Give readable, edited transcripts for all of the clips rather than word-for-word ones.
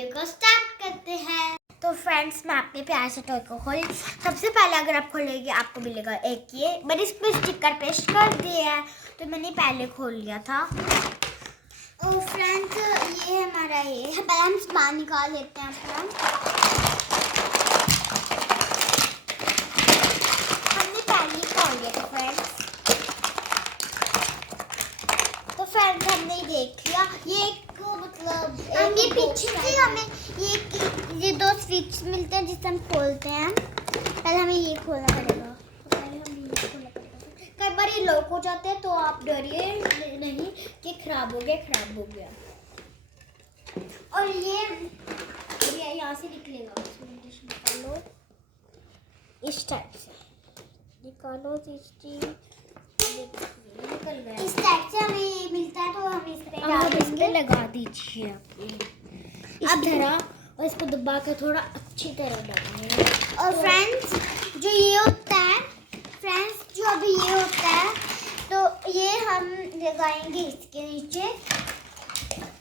Video को start करते हैं। तो फ्रेंड्स, मैं अपने प्यार से टॉय को खोल। सबसे पहले अगर आप खोलेंगे आपको मिलेगा एक ये, मैंने इस पर स्टिकर पेस्ट कर दिया है तो मैंने पहले खोल लिया था। और फ्रेंड्स, ये है हमारा ये, पहले हम सामान निकाल लेते हैं अपना। हमने पहले ही खोल लिया था फ्रेंड्स। तो फ्रेंड्स, हमने देख लिया ये मतलब हम ये पीछे से हमें ये 2 स्विच मिलते हैं जिससे हम खोलते हैं। पहले हमें ये खोलना पड़ेगा। कई बार ये लॉक हो जाते हैं तो आप डरिए नहीं कि खराब हो गया। और ये यहाँ से निकलेगा, निकालो इस टाइप से, निकालो निकल गया। इस टाइप से हमें ये मिलता है तो हम इस पे लगा दीजिए इस तरह, और इसको दबा के थोड़ा अच्छी तरह लगाएंगे। और फ्रेंड्स, जो ये होता है जो अभी ये होता है तो ये हम लगाएंगे इसके नीचे।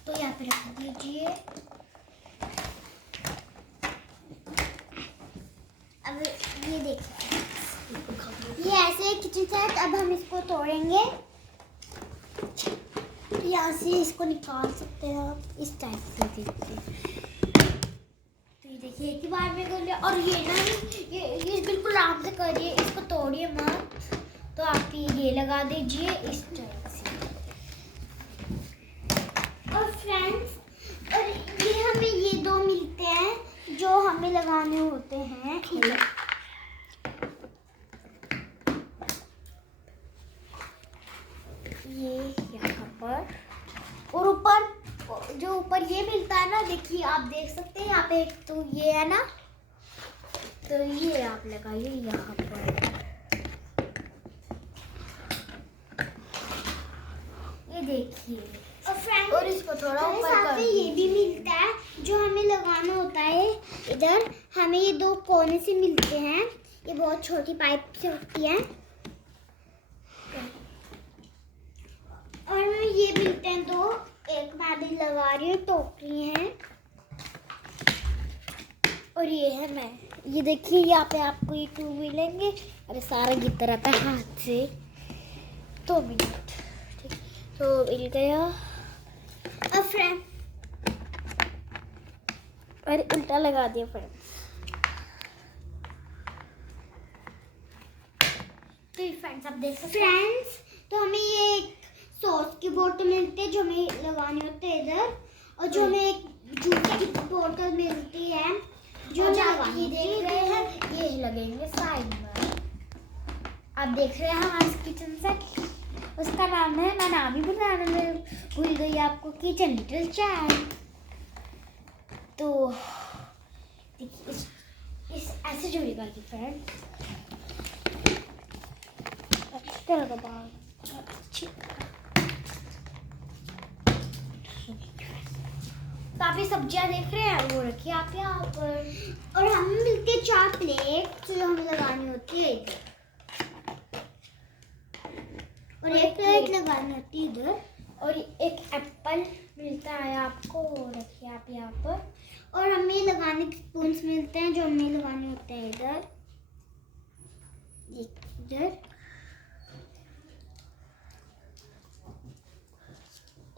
तो यहाँ पे रख दीजिए। अब ये देखिए, ये ऐसे किचन सेट। अब हम इसको तोड़ेंगे, यहाँ से इसको निकाल सकते हैं आप इस टाइप से। तो ये देखिए एक ही बार में कर लिया। और ये ना ये बिल्कुल आराम से करिए, इसको तोड़िए मत। तो आप ये लगा दीजिए इस टाइप से। और फ्रेंड्स, और ये हमें ये 2 मिलते हैं जो हमें लगाने होते हैं ये यहाँ पर। और ऊपर ये मिलता है ना, देखिए आप देख सकते हैं यहाँ पे एक तो ये है ना, तो ये आप लगाइए यहाँ पर। ये देखिए। और इसको थोड़ा ऊपर कर दीजिए। ये भी मिलता है जो हमें लगाना होता है इधर। हमें ये 2 कोने से मिलते हैं, ये बहुत छोटी पाइप से होती है। और ये मिलते हैं 2, एक मैं अभी लगा रही हूँ, टोकरी है। और ये है मैं, ये देखिए यहाँ पे आपको ये 2 मिलेंगे। अरे सारा गिरता रहता है हाथ से। 2 मिनट, ठीक, तो मिल गया। अब फ्रेंड, अरे उल्टा लगा दिया फ्रेंड्स। तो फ्रेंड्स आप देख सकते हैं। फ्रेंड्स, तो हमें ये सॉस की बोतल मिलती है जो हमें लगानी होती है इधर। और जो हमें एक जूस की बोतल मिलती है जो लगानी देख रहे हैं, ये लगेंगे साइड में। आप देख रहे हैं हमारे किचन सेट, उसका नाम है, मैं नाम ही बताने में भूल गई आपको, किचन लिटिल चैम्प। तो इस ऐसे जुड़ेगा कि फ्रेंड अच्छी तरह दबाओ, अच्छी तरह। काफी सब्जियां देख रहे हैं, वो रखिए आप यहाँ पर। और हमें मिलती है 4 प्लेट जो हमें लगानी होती है इधर, और एक प्लेट लगानी होती है इधर। और एक एप्पल मिलता है आपको, वो रखिए आप यहाँ पर। और हमें लगाने के स्पून्स मिलते हैं जो हमें लगाने होते हैं इधर, इधर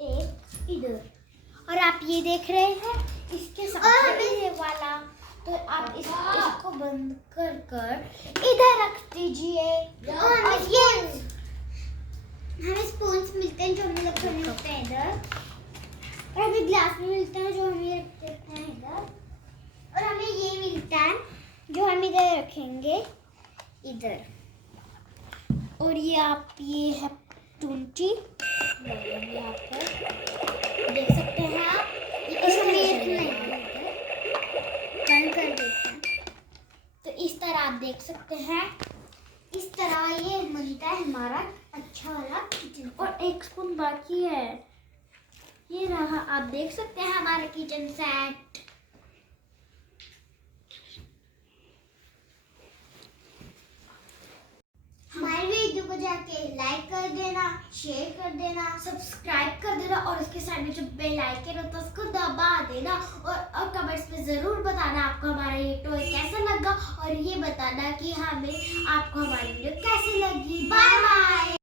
एक इधर। और आप ये देख रहे हैं इसके साथ ये वाला, तो आप इसको बंद कर इधर रख दीजिए। और ये हमें स्पून्स मिलते हैं जो हमें रखने होते हैं इधर। और हमें ग्लास में मिलते हैं जो हमें रखते हैं इधर। और हमें ये मिलता है जो हम इधर रखेंगे इधर। और ये है टूंटी, यहाँ पर देख सकते हैं आप। बंद कर देते हैं तो इस तरह आप देख सकते हैं। इस तरह ये बनता है हमारा अच्छा वाला किचन। और एक स्पून बाकी है, ये रहा, आप देख सकते हैं हमारा किचन सेट। हमारे वीडियो को जाके लाइक कर देना, शेयर कर देना, सब्सक्राइब कर देना और उसके साइड में जो बेल आइकन होता है उसको दबा देना और कमेंट्स में ज़रूर बताना आपको हमारा ये टॉय कैसा लगा और ये बताना कि हमें आपको हमारी वीडियो कैसी लगी। Bye bye.